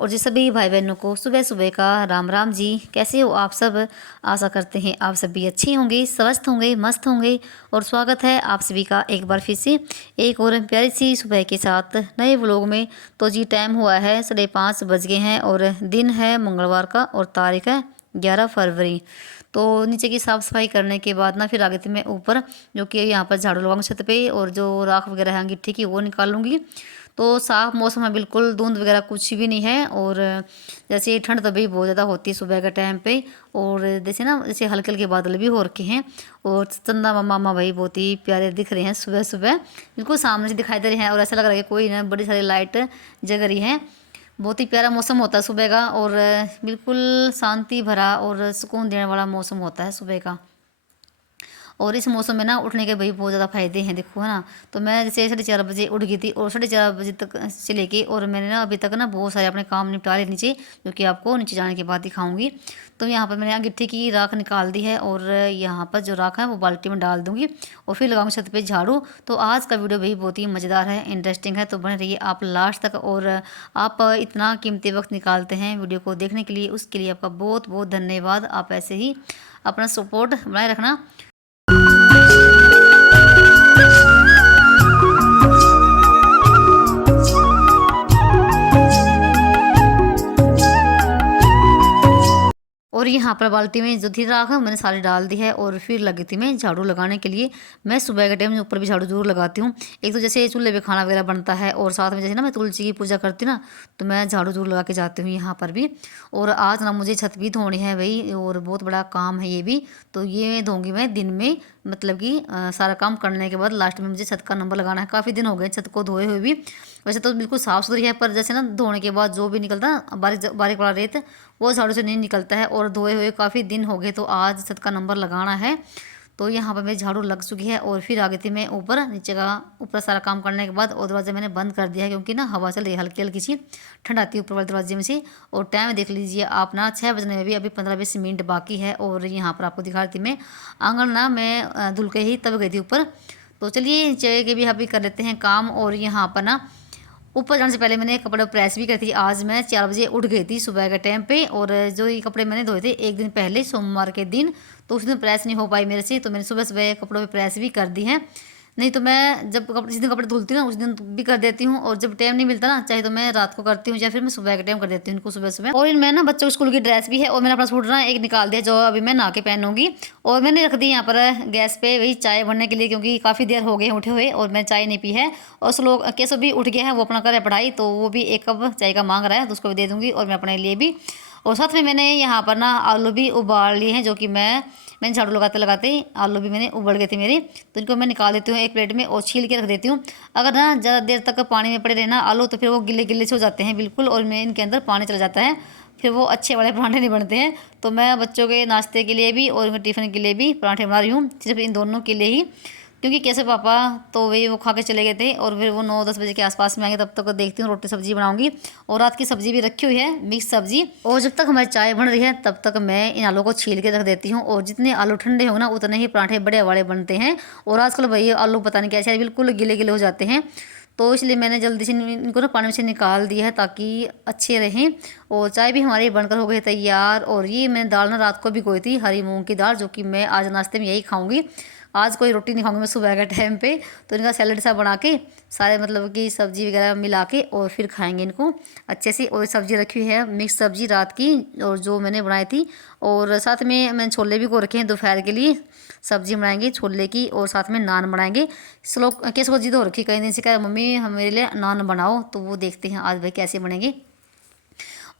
और जी सभी भाई बहनों को सुबह सुबह का राम राम जी। कैसे हो आप सब? आशा करते हैं आप सभी अच्छे होंगे, स्वस्थ होंगे, मस्त होंगे। और स्वागत है आप सभी का एक बार फिर से एक और प्यारी सी सुबह के साथ नए व्लॉग में। तो जी टाइम हुआ है 5:30 बज गए हैं और दिन है मंगलवार का और तारीख है 11 फरवरी। तो नीचे की साफ़ सफाई करने के बाद ना फिर आगे थी मैं ऊपर, जो कि यहाँ पर झाड़ू लगाऊंगी छत पे, और जो राख वगैरह है अंगीठी की वो निकालूंगी। तो साफ़ मौसम है, बिल्कुल धुंध वगैरह कुछ भी नहीं है। और जैसे ठंड तभी बहुत ज़्यादा होती है सुबह के टाइम पे, और जैसे ना जैसे हल्के हल्के बादल भी हो रखे हैं। और चंदा मामा भाई बहुत ही प्यारे दिख रहे हैं सुबह सुबह, बिल्कुल सामने से दिखाई दे रहे हैं। और ऐसा लग रहा है कि कोई ना बड़ी सारी लाइट जग रही है। बहुत ही प्यारा मौसम होता है सुबह का, और बिल्कुल शांति भरा और सुकून देने वाला मौसम होता है सुबह का। और इस मौसम में ना उठने के भाई बहुत ज़्यादा फ़ायदे हैं, देखो है ना। तो मैं जैसे 4:30 बजे उठ गई थी, और 4:30 बजे तक से लेके और मैंने ना अभी तक ना बहुत सारे अपने काम निपटा लिए नीचे, जो कि आपको नीचे जाने के बाद दिखाऊंगी। तो यहाँ पर मैंने अंगीठी की राख निकाल दी है, और यहाँ पर जो राख है वो बाल्टी में डाल दूँगी और फिर लगाऊंगी छत पे झाड़ू। तो आज का वीडियो भाई बहुत ही मज़ेदार है, इंटरेस्टिंग है, तो बने रहिए आप लास्ट तक। और आप इतना कीमती वक्त निकालते हैं वीडियो को देखने के लिए, उसके लिए आपका बहुत बहुत धन्यवाद। आप ऐसे ही अपना सपोर्ट बनाए रखना। और यहाँ पर बाल्टी में जो थी राख मैंने सारी डाल दी है, और फिर लगी थी मैं झाड़ू लगाने के लिए। मैं सुबह के टाइम ऊपर भी झाड़ू जरूर लगाती हूँ। एक तो जैसे चूल्हे पे खाना वगैरह बनता है, और साथ में जैसे ना मैं तुलसी की पूजा करती हूँ ना, तो मैं झाड़ू जरूर लगा के जाती हूँ यहाँ पर भी। और आज ना मुझे छत भी धोनी है भाई, और बहुत बड़ा काम है ये भी। तो ये धोऊंगी मैं दिन में, मतलब कि सारा काम करने के बाद लास्ट में मुझे छत का नंबर लगाना है। काफ़ी दिन हो गए छत को धोए हुए भी। वैसे तो बिल्कुल साफ़ सुथरी है, पर जैसे ना धोने के बाद जो भी निकलता बारीक बारीक वाला रेत वो झाड़ू से नहीं निकलता है। और धोए हुए काफ़ी दिन हो गए, तो आज छत का नंबर लगाना है। तो यहाँ पर मेरी झाड़ू लग चुकी है, और फिर आगे थी मैं ऊपर, नीचे का ऊपर सारा काम करने के बाद। और दरवाज़ा मैंने बंद कर दिया है, क्योंकि ना हवा चल रही है हल्की हल्की सी, ठंड आती है ऊपर वाले दरवाजे में से। और टाइम देख लीजिए आप ना, 6 बजने में भी अभी 15-20 मिनट बाकी है। और यहाँ पर आपको दिखा रही थी मैं आंगन ना, मैं धुल के ही तब गई थी ऊपर। तो चलिए नीचे के भी अभी कर लेते हैं काम। और यहाँ पर ना ऊपर जाने से पहले मैंने कपड़े प्रेस भी करी थी। आज मैं 4 बजे उठ गई थी सुबह के टाइम पे, और जो ये कपड़े मैंने धोए थे एक दिन पहले सोमवार के दिन, तो उस दिन प्रेस नहीं हो पाई मेरे से, तो मैंने सुबह सुबह कपड़ों पे प्रेस भी कर दी है। नहीं तो मैं जब कपड़े जिस दिन कपड़े धुलती हूँ ना उस दिन भी कर देती हूँ, और जब टाइम नहीं मिलता ना, चाहे तो मैं रात को करती हूँ या फिर मैं सुबह के टाइम कर देती हूँ इनको सुबह सुबह। और इनमें ना बच्चों की स्कूल की ड्रेस भी है, और मैंने अपना सूट ना एक निकाल दिया जो अभी मैं नहा के पहनूंगी। और मैंने रख दी यहाँ पर गैस पे वही चाय बनने के लिए, क्योंकि काफ़ी देर हो गए हैं उठे हुए और मैं चाय नहीं पी है। और श्लोक कैसे भी उठ गया है, वो अपना करे पढ़ाई, तो वो भी एक कप चाय का मांग रहा है, तो उसको भी दे दूँगी और मैं अपने लिए भी। और साथ में मैंने यहाँ पर ना आलू भी उबाल लिए हैं, जो कि मैंने झाड़ू लगाते लगाते ही आलू भी मैंने उबल गए थे मेरे। तो इनको मैं निकाल देती हूँ एक प्लेट में और छील के रख देती हूँ। अगर ना ज़्यादा देर तक पानी में पड़े रहे ना आलू, तो फिर वो गिले गिले से हो जाते हैं बिल्कुल, और मैं इनके अंदर पानी चला जाता है, फिर वो अच्छे वाले पराठे नहीं बनते हैं। तो मैं बच्चों के नाश्ते के लिए भी और उनके टिफ़िन के लिए भी पराठे बना रही हूँ, सिर्फ इन दोनों के लिए ही। क्योंकि कैसे पापा तो वही वो खा के चले गए थे, और फिर वो 9-10 बजे के आसपास में आएंगे, तब तक देखती हूँ रोटी सब्जी बनाऊंगी। और रात की सब्जी भी रखी हुई है, मिक्स सब्जी। और जब तक हमारी चाय बन रही है तब तक मैं इन आलू को छील के रख देती हूँ। और जितने आलू ठंडे होंगे ना उतने ही पराठे बड़े बड़े बनते हैं। और आजकल भाई आलू पता नहीं कैसे बिल्कुल गिले गिले हो जाते हैं, तो इसलिए मैंने जल्दी से इनको ना पानी में से निकाल दिया है ताकि अच्छे रहें। और चाय भी हमारी बनकर हो गई तैयार। और ये मैंने दाल ना रात को भिगोई थी, हरी मूंग की दाल, जो कि मैं आज नाश्ते में यही खाऊंगी। आज कोई रोटी नहीं खाऊंगी मैं सुबह के टाइम पे। तो इनका सैलेड सा बना के सारे मतलब कि सब्जी वगैरह मिला के और फिर खाएंगे इनको अच्छे से। और सब्जी रखी हुई है मिक्स सब्जी रात की, और जो मैंने बनाई थी। और साथ में मैंने छोले भी को रखे हैं दोपहर के लिए, सब्जी बनाएंगे छोले की, और साथ में नान बनाएंगे। श्लोक कैसे को जिद हो रखी कई दिन से, कह मम्मी हम मेरे लिए नान बनाओ, तो वो देखते हैं आज भाई कैसे बनेंगे।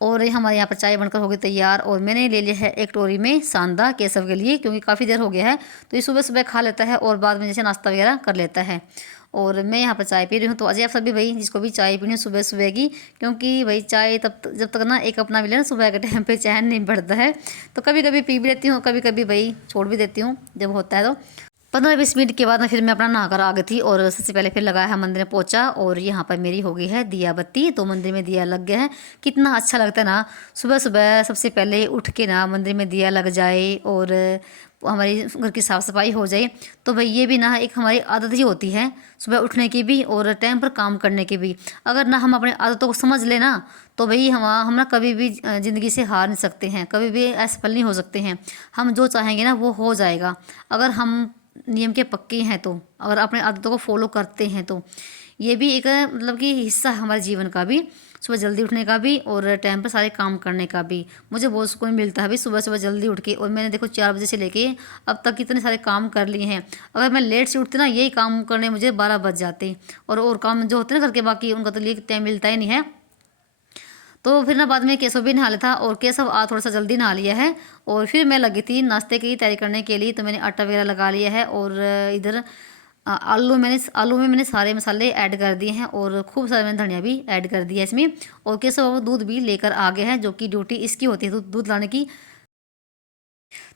और हमारे यहाँ पर चाय बनकर हो गई तैयार। और मैंने ले लिया है एक टोरी में सांदा केसव के लिए, क्योंकि काफ़ी देर हो गया है, तो ये सुबह सुबह खा लेता है और बाद में जैसे नाश्ता वगैरह कर लेता है। और मैं यहाँ पर चाय पी रही हूँ। तो अजय आप सभी भाई जिसको भी चाय पीनी है सुबह सुबह की, क्योंकि भाई चाय जब तक ना एक अपना मिले ना सुबह के टाइम पे चैन नहीं बढ़ता है। तो कभी कभी पी भी लेती हूँ, कभी कभी भाई छोड़ भी देती हूँ जब होता है तो। 15-20 मिनट के बाद ना फिर मैं अपना नहाकर आ गई थी और सबसे पहले फिर लगाया है मंदिर में पोछा और यहाँ पर मेरी हो गई है दिया बत्ती। तो मंदिर में दिया लग गया है, कितना अच्छा लगता है ना सुबह सुबह सबसे पहले उठ के ना मंदिर में दिया लग जाए और हमारी घर की साफ़ सफाई हो जाए। तो भाई ये भी ना एक हमारी आदत ही होती है सुबह उठने की भी और टाइम पर काम करने की भी। अगर ना हम अपनी आदतों को समझ लेना तो भाई हम ना कभी भी ज़िंदगी से हार नहीं सकते हैं, कभी भी असफल नहीं हो सकते हैं। हम जो चाहेंगे ना वो हो जाएगा अगर हम नियम के पक्के हैं तो, अगर अपने आदतों को फॉलो करते हैं तो। ये भी एक मतलब कि हिस्सा है हमारे जीवन का भी, सुबह जल्दी उठने का भी और टाइम पर सारे काम करने का भी। मुझे बहुत सुकून मिलता है भाई सुबह सुबह जल्दी उठ के। और मैंने देखो 4 बजे से लेके अब तक कितने सारे काम कर लिए हैं। अगर मैं लेट से उठती ना यही काम करने मुझे 12 बज जाते और काम जो होते हैं ना घर के बाकी उनका तो लिए टाइम मिलता ही नहीं है। तो फिर ना बाद में केशव भी नहा लिया था और केशव थोड़ा सा जल्दी नहा लिया है और फिर मैं लगी थी नाश्ते की तैयारी करने के लिए। तो मैंने आटा वगैरह लगा लिया है और इधर आलू में मैंने सारे मसाले ऐड कर दिए हैं और खूब सारे मैंने धनिया भी ऐड कर दिया है इसमें। और केशव दूध भी लेकर आ गया है जो कि ड्यूटी इसकी होती है दूध लाने की।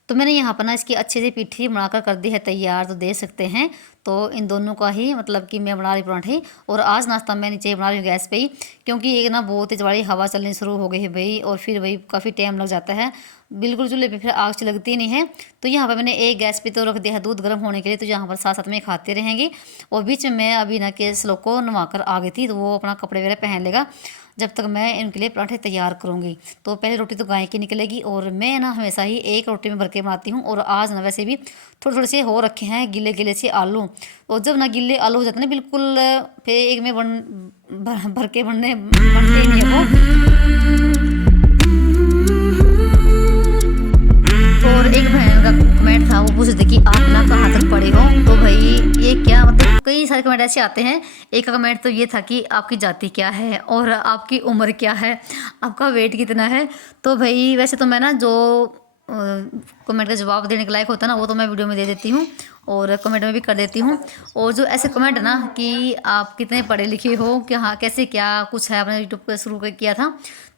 तो मैंने यहाँ पर ना इसकी अच्छे से पिट्ठी बनाकर कर दी है तैयार, तो देख सकते हैं। तो इन दोनों का ही मतलब कि मैं बना रही पराठे और आज नाश्ता मैं नीचे बना रही हूँ गैस पे ही, क्योंकि एक ना बहुत तेज बड़ी हवा चलनी शुरू हो गई है भाई और फिर भाई काफ़ी टाइम लग जाता है, बिल्कुल चूल्हे पे फिर आग से लगती नहीं है। तो यहाँ पर मैंने एक गैस पे तो रख दिया है दूध गर्म होने के लिए, तो यहाँ पर साथ साथ में खाते रहेंगे। और बीच में मैं अभी ना के श्लोक को नवा कर आ गई थी, तो वो अपना कपड़े वगैरह पहन लेगा जब तक मैं इनके लिए पराठे तैयार करूँगी। तो पहले रोटी तो गाय की निकलेगी और मैं ना हमेशा ही एक रोटी में भर के बनाती हूँ। और आज ना वैसे भी थोड़े थोड़े से हो रखे हैं गिले गिले से आलू, और जब ना गिले आलू हो जाते हैं ना बिल्कुल फिर एक में भर के बनते ही नहीं है वो। और एक बहन का कमेंट था, वो पूछ रहे थे कि आप ना कहाँ तक पढ़े हो। तो भाई ये क्या मतलब कई सारे कमेंट ऐसे आते हैं। एक का कमेंट तो ये था कि आपकी जाति क्या है और आपकी उम्र क्या है, आपका वेट कितना है। तो भाई वैसे तो मैं ना जो कमेंट का जवाब देने के लायक होता है ना वो तो मैं वीडियो में दे देती हूँ और कमेंट में भी कर देती हूँ। और जो ऐसे कमेंट ना कि आप कितने पढ़े लिखे हो, क्या हाँ कैसे क्या कुछ है, आपने यूट्यूब पर शुरू किया था,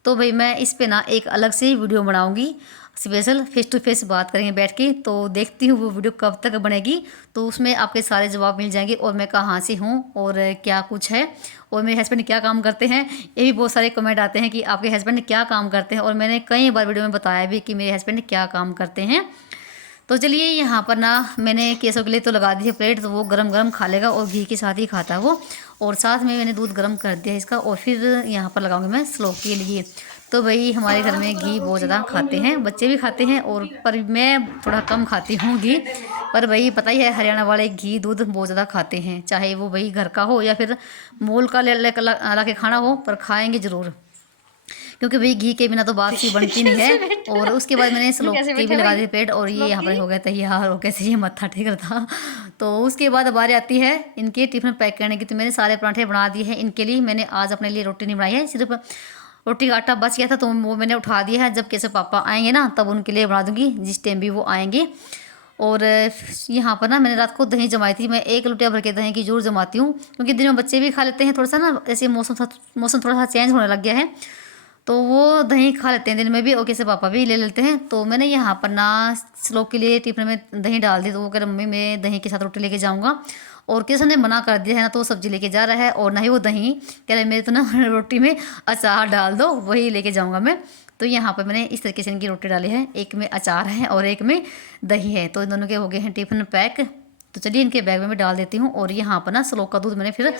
तो भाई मैं इस पे ना एक अलग से वीडियो बनाऊँगी स्पेशल, फेस टू फेस बात करेंगे बैठ के। तो देखती हूँ वो वीडियो कब तक बनेगी, तो उसमें आपके सारे जवाब मिल जाएंगे और मैं कहाँ से हूँ और क्या कुछ है और मेरे हस्बैंड क्या काम करते हैं। ये भी बहुत सारे कमेंट आते हैं कि आपके हस्बैंड क्या काम करते हैं, और मैंने कई बार वीडियो में बताया भी कि मेरे हस्बैंड क्या काम करते हैं। तो चलिए यहाँ पर ना मैंने केसों के लिए तो लगा दी है प्लेट, तो वो गरम गरम खा लेगा और घी के साथ ही खाता है वो। और साथ में मैंने दूध गरम कर दिया इसका और फिर यहाँ पर लगाऊंगी मैं श्लोक के लिए। तो भाई हमारे घर में घी बहुत ज़्यादा खाते हैं, बच्चे भी खाते हैं और पर मैं थोड़ा कम खाती हूँ घी। पर भाई पता ही है हरियाणा वाले घी दूध बहुत ज़्यादा खाते हैं, चाहे वो भाई घर का हो या फिर मोल का ला के खाना हो, पर खाएंगे ज़रूर, क्योंकि भाई घी के बिना तो बात सी बनती नहीं है। और उसके बाद मैंने श्लोक के भी लगा दिए पेट और ये यहाँ पर हो गया तैयार हो कैसे ये मत्था ठीक था। तो उसके बाद बारी आती है इनके टिफिन पैक करने की। तो मैंने सारे पराठे बना दिए हैं इनके लिए। मैंने आज अपने लिए रोटी नहीं बनाई है, सिर्फ रोटी का आटा बच गया था तो वो मैंने उठा दिया है। जब कैसे पापा आएंगे ना तब उनके लिए बना दूंगी जिस टाइम भी वो आएंगे। और यहाँ पर ना मैंने रात को दही जमाई थी, मैं 1 लोटिया भर के दही की जरूर जमाती हूँ, क्योंकि दिन में बच्चे भी खा लेते हैं। थोड़ा सा ना ऐसे मौसम थोड़ा सा चेंज होने लग गया है तो वो दही खा लेते हैं दिन में भी और कैसे पापा भी ले लेते हैं। तो मैंने यहाँ पर ना श्लोक के लिए टिफिन में दही डाल दी, तो वो कह रहा मम्मी मैं दही के साथ रोटी लेके जाऊँगा। और किसी ने मना कर दिया है ना, तो सब्जी लेके जा रहा है और ना ही वो दही, कह रहे मेरे तो ना रोटी में अचार डाल दो वही लेके जाऊँगा मैं। तो यहाँ पर मैंने इस तरीके से इनकी रोटी डाली है, एक में अचार है और एक में दही है। तो इन दोनों के हो गए हैं टिफिन पैक। तो चलिए इनके बैग में मैं डाल देती हूँ। और यहाँ पर ना श्लोक का दूध मैंने फिर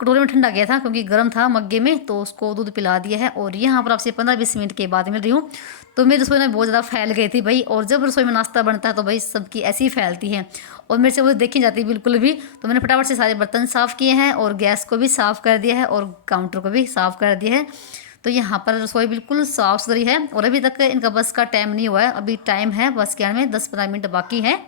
कटोरे में ठंडा किया था क्योंकि गर्म था मग्गे में, तो उसको दूध पिला दिया है। और यहाँ पर आपसे 15-20 मिनट के बाद मिल रही हूँ। तो मेरी रसोई में बहुत ज़्यादा फैल गई थी भाई, और जब रसोई में नाश्ता बनता है तो भाई सबकी ऐसी ही फैलती है और मेरे से वो देखी जाती है बिल्कुल भी। तो मैंने फटाफट से सारे बर्तन साफ़ किए हैं और गैस को भी साफ़ कर दिया है और काउंटर को भी साफ़ कर दिया है। तो यहाँ पर रसोई बिल्कुल साफ़ सुथरी है और अभी तक इनका बस का टाइम नहीं हुआ है, अभी टाइम है बस के आने में 10-15 मिनट बाकी है।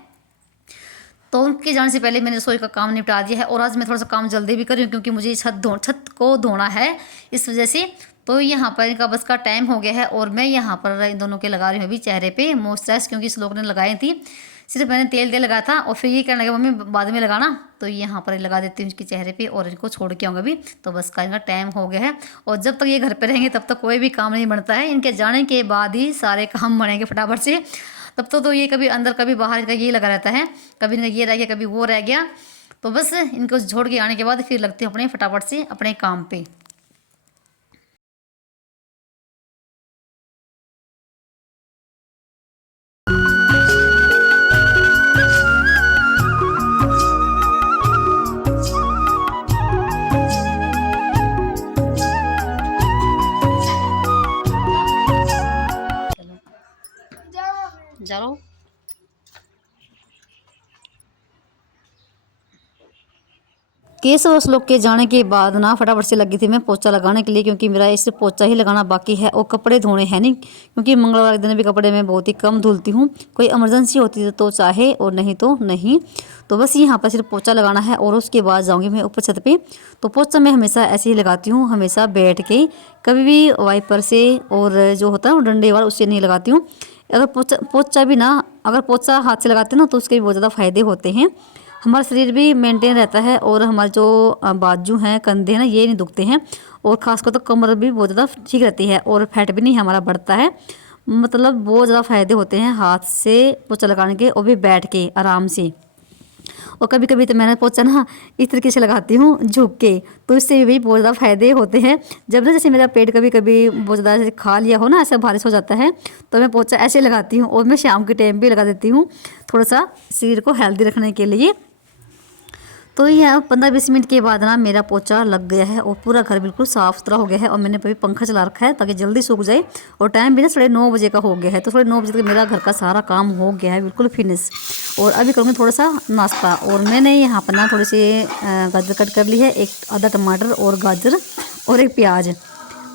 तो उनके जाने से पहले मैंने रसोई का काम निपटा दिया है। और आज मैं थोड़ा सा काम जल्दी भी कर रही हूँ क्योंकि मुझे छत को धोना है इस वजह से। तो यहाँ पर इनका बस का टाइम हो गया है और मैं यहाँ पर इन दोनों के लगा रही हूँ अभी चेहरे पे मॉइस्चराइज, क्योंकि इस लोग ने लगाई थी। सिर्फ मैंने तेल लगाया था और फिर ये कहने लगा मम्मी बाद में लगाना, तो यहाँ पर लगा देती हूँ इसके चेहरे पे और इनको छोड़ के आऊँगा अभी। तो बस का इनका टाइम हो गया है और जब तक ये घर पे रहेंगे तब तक कोई भी काम नहीं बनता है, इनके जाने के बाद ही सारे काम बनेंगे फटाफट से। तब तो ये कभी अंदर कभी बाहर का ये लगा रहता है, कभी इनका ये रह गया कभी वो रह गया। तो बस इनको छोड़ के आने के बाद फिर लगती हूँ अपने फटाफट से अपने काम पे। जाओ केस और श्लोक के जाने के बाद ना फटाफट से लगी थी मैं पोछा लगाने के लिए, क्योंकि मेरा सिर्फ पोछा ही लगाना बाकी है और कपड़े धोने हैं नहीं, क्योंकि मंगलवार के दिन भी कपड़े मैं बहुत ही कम धुलती हूँ। कोई इमरजेंसी होती है तो चाहे और नहीं तो नहीं। तो बस यहाँ पर सिर्फ पोछा लगाना है और उसके बाद जाऊँगी मैं ऊपर छत पे। तो पोछा मैं हमेशा ऐसे ही लगाती हूँ, हमेशा बैठ के, कभी भी वाइपर से और जो होता है डंडे वाला उससे नहीं लगाती हूँ। अगर पोछा भी ना, अगर पोछा हाथ से लगाते हैं ना तो उसके भी बहुत ज़्यादा फायदे होते हैं। हमारा शरीर भी मेंटेन रहता है और हमारे जो बाजू हैं कंधे हैं ना ये नहीं दुखते हैं, और ख़ासकर तो कमर भी बहुत ज़्यादा ठीक रहती है और फैट भी नहीं हमारा बढ़ता है। मतलब बहुत ज़्यादा फायदे होते हैं हाथ से पोछा लगाने के, और भी बैठ के आराम से। और कभी कभी तो मैंने पोछा ना इस तरीके से लगाती हूँ झुक के, तो इससे भी बहुत ज़्यादा फायदे होते हैं। जब ना जैसे मेरा पेट कभी कभी बहुत ज़्यादा जैसे खा लिया हो ना, ऐसा बारिश हो जाता है, तो मैं पोछा ऐसे लगाती हूँ। और मैं शाम के टाइम भी लगा देती हूँ थोड़ा सा शरीर को हेल्दी रखने के लिए। तो यह 15-20 मिनट के बाद ना मेरा पोछा लग गया है और पूरा घर बिल्कुल साफ़ सुथरा हो गया है। और मैंने अभी पंखा चला रखा है ताकि जल्दी सूख जाए, और टाइम भी ना 9:30 बजे का हो गया है। तो 9:30 बजे तक मेरा घर का सारा काम हो गया है बिल्कुल फिनिश। और अभी करूँगी थोड़ा सा नाश्ता, और मैंने यहाँ पर ना थोड़ी सी गाजर कट कर ली है, एक आधा टमाटर और गाजर और एक प्याज।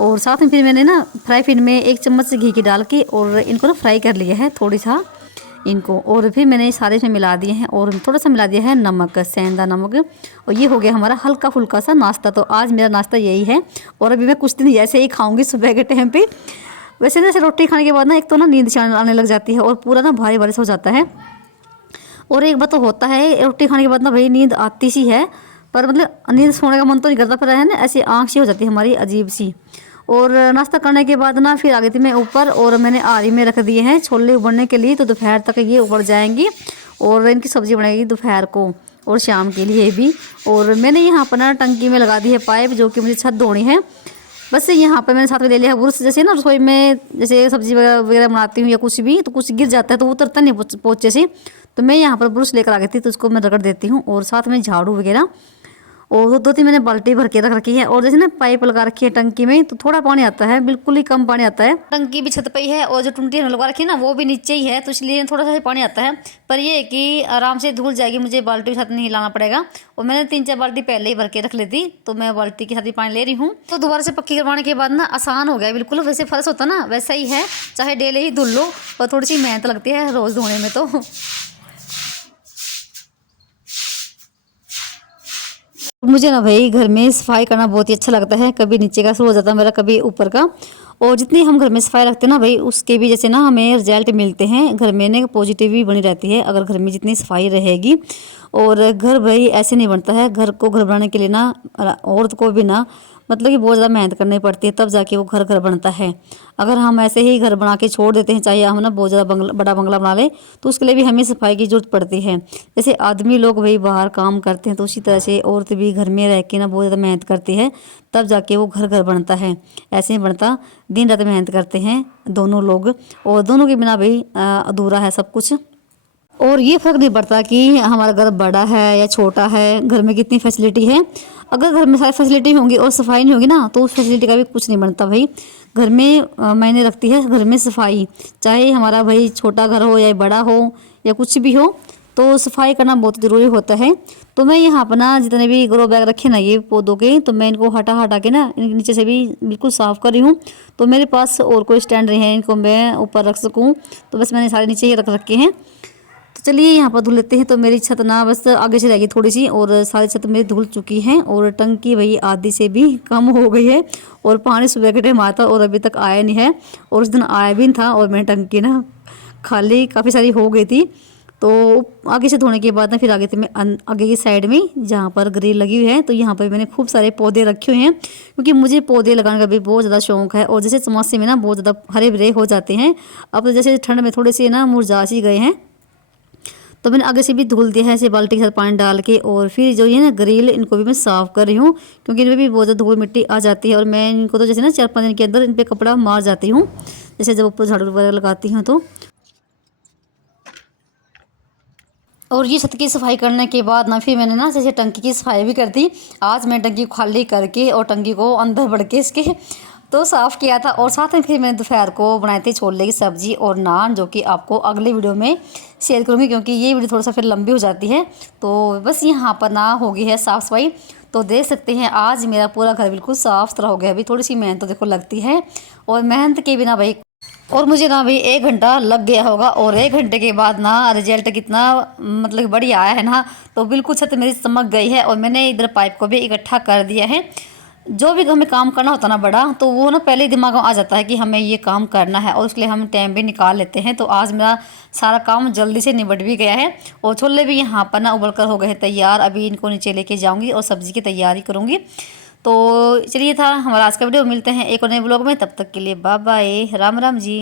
और साथ में फिर मैंने ना फ्राई पैन में 1 चम्मच घी की डाल के और इनको ना फ्राई कर लिया है थोड़ी सा इनको। और फिर मैंने सारे इसमें मिला दिए हैं और थोड़ा सा मिला दिया है नमक, सेंधा नमक। और ये हो गया हमारा हल्का फुल्का सा नाश्ता। तो आज मेरा नाश्ता यही है, और अभी मैं कुछ दिन ऐसे ही खाऊंगी सुबह के टाइम पे। वैसे ना ऐसे रोटी खाने के बाद ना एक तो ना नींद आने लग जाती है और पूरा ना भारी भारी हो जाता है। और एक बात तो होता है रोटी खाने के बाद ना भाई नींद आती सी है, पर मतलब नींद सोने का मन तो नहीं करता, पर है ना ऐसी आँख सी हो जाती है हमारी अजीब सी। और नाश्ता करने के बाद ना फिर आ गई थी मैं ऊपर, और मैंने आरी में रख दिए हैं छोले उबलने के लिए। तो दोपहर तक ये उबल जाएंगी और इनकी सब्ज़ी बनेगी दोपहर को और शाम के लिए भी। और मैंने यहाँ पर ना टंकी में लगा दी है पाइप, जो कि मुझे छत धोनी है। बस यहाँ पर मैंने साथ में ले लिया है ब्रश। जैसे ना रसोई में जैसे सब्ज़ी वगैरह बनाती हूँ या कुछ भी, तो कुछ गिर जाता है तो उतरता नहीं पोछे से, तो मैं यहाँ पर ब्रश लेकर आ गई थी, तो उसको मैं रगड़ देती हूँ। और साथ में झाड़ू वगैरह, और 2-3 मैंने बाल्टी भर के रख रखी है। और जैसे ना पाइप लगा रखी है टंकी में, तो थोड़ा पानी आता है, बिल्कुल ही कम पानी आता है। टंकी भी छत पे ही है और जो टुंटी हमने लगा रखी है ना वो भी नीचे ही है, तो इसलिए थोड़ा सा पानी आता है। पर ये है कि आराम से धुल जाएगी, मुझे बाल्टी के साथ नहीं लाना पड़ेगा। और मैंने 3-4 बाल्टी पहले ही भर के रख ली थी, तो मैं बाल्टी के साथ ही पानी ले रही हूँ। तो दोबारा से पक्की करवाने के बाद ना आसान हो गया बिल्कुल। वैसे फर्श होता ना वैसा ही है, चाहे डेली ही धुल लो, और थोड़ी सी मेहनत लगती है रोज़ धोने में। तो मुझे ना भाई घर में सफाई करना बहुत ही अच्छा लगता है। कभी नीचे का शुरू हो जाता है मेरा, कभी ऊपर का। और जितनी हम घर में सफाई रखते हैं ना भाई, उसके भी जैसे ना हमें रिजल्ट मिलते हैं घर में ना, पॉजिटिव भी बनी रहती है अगर घर में जितनी सफाई रहेगी। और घर भाई ऐसे नहीं बनता है, घर को घर बनाने के लिए ना औरत को भी ना मतलब कि बहुत ज़्यादा मेहनत करनी पड़ती है, तब जाके वो घर बनता है। अगर हम ऐसे ही घर बना के छोड़ देते हैं, चाहे हम ना बहुत ज़्यादा बड़ा बंगला बना ले, तो उसके लिए भी हमें सफाई की जरूरत पड़ती है। जैसे आदमी लोग भाई बाहर काम करते हैं, तो उसी तरह से औरत भी घर में रह के ना बहुत ज़्यादा मेहनत करती है, तब जाके वो घर बनता है। ऐसे नहीं बनता, दिन रात मेहनत करते हैं दोनों लोग, और दोनों के बिना भाई अधूरा है सब कुछ। और ये फ़र्क नहीं पड़ता कि हमारा घर बड़ा है या छोटा है, घर में कितनी फैसिलिटी है। अगर घर में सारी फैसिलिटी होंगी और सफाई नहीं होगी ना, तो उस फैसिलिटी का भी कुछ नहीं बनता भाई। घर में मायने रखती है घर में सफाई, चाहे हमारा भाई छोटा घर हो या बड़ा हो या कुछ भी हो, तो सफाई करना बहुत ज़रूरी होता है। तो मैं यहाँ अपना जितने भी ग्रो बैग रखे ना ये पौधों के, तो मैं इनको हटा हटा के ना इनके नीचे से भी बिल्कुल साफ़ कर रही हूँ। तो मेरे पास और कोई स्टैंड नहीं है इनको मैं ऊपर रख सकूँ, तो बस मैंने सारे नीचे ही रख रखे हैं। तो चलिए यहाँ पर धुल लेते हैं। तो मेरी छत ना बस आगे से रहेगी थोड़ी सी, और सारी छत मेरी धुल चुकी है, और टंकी वही आधी से भी कम हो गई है। और पानी सुबह के टाइम आता और अभी तक आया नहीं है, और उस दिन आया भी नहीं था, और मैंने टंकी ना खाली काफ़ी सारी हो गई थी। तो आगे से धोने के बाद ना फिर आगे से मैं आगे की साइड में जहाँ पर ग्रिल लगी हुई है तो यहाँ पर मैंने खूब सारे पौधे रखे हुए हैं, क्योंकि मुझे पौधे लगाने का भी बहुत ज़्यादा शौक है। और जैसे चमासे में ना बहुत ज़्यादा हरे भरे हो जाते हैं, अब तो जैसे ठंड में थोड़े से ना मुरझा सी गए हैं, तो मैंने आगे से भी धुल दिया है ऐसे बाल्टी के साथ पानी डाल के। और फिर जो ये ना ग्रिल इनको भी मैं साफ़ कर रही हूँ, क्योंकि इनमें भी बहुत ज़्यादा धूल मिट्टी आ जाती है। और मैं इनको तो जैसे ना 4-5 दिन के अंदर इन पर कपड़ा मार जाती हूँ, जैसे जब ऊपर झाड़ू वगैरह लगाती हूँ तो। और ये छत की सफाई करने के बाद ना फिर मैंने ना जैसे टंकी की सफाई भी कर दी। आज मैं टंकी को खाली करके और टंकी को अंदर बढ़ के इसके तो साफ़ किया था। और साथ में फिर मैंने दोपहर को बनाए थे छोले की सब्ज़ी और नान, जो कि आपको अगले वीडियो में शेयर करूँगी, क्योंकि ये वीडियो थोड़ा सा फिर लंबी हो जाती है। तो बस यहाँ पर ना हो गई है साफ़ सफाई, तो देख सकते हैं आज मेरा पूरा घर बिल्कुल साफ़ सुथरा हो गया। अभी थोड़ी सी मेहनत तो देखो लगती है, और मेहनत के बिना भाई, और मुझे ना भाई 1 घंटा लग गया होगा। और 1 घंटे के बाद ना रिजल्ट कितना मतलब बढ़िया आया है ना। तो बिल्कुल छत मेरी चमक गई है। और मैंने इधर पाइप को भी इकट्ठा कर दिया है। जो भी हमें काम करना होता ना बड़ा, तो वो ना पहले ही दिमाग में आ जाता है कि हमें ये काम करना है, और उसके लिए हम टाइम भी निकाल लेते हैं। तो आज मेरा सारा काम जल्दी से निबट भी गया है। और छोले भी यहाँ पर ना उबल कर हो गए हैं तैयार। अभी इनको नीचे लेके जाऊँगी और सब्ज़ी की तैयारी करूँगी। तो चलिए था हमारा आज का वीडियो, मिलते हैं एक और नए ब्लॉग में, तब तक के लिए बाय बाय, राम राम जी।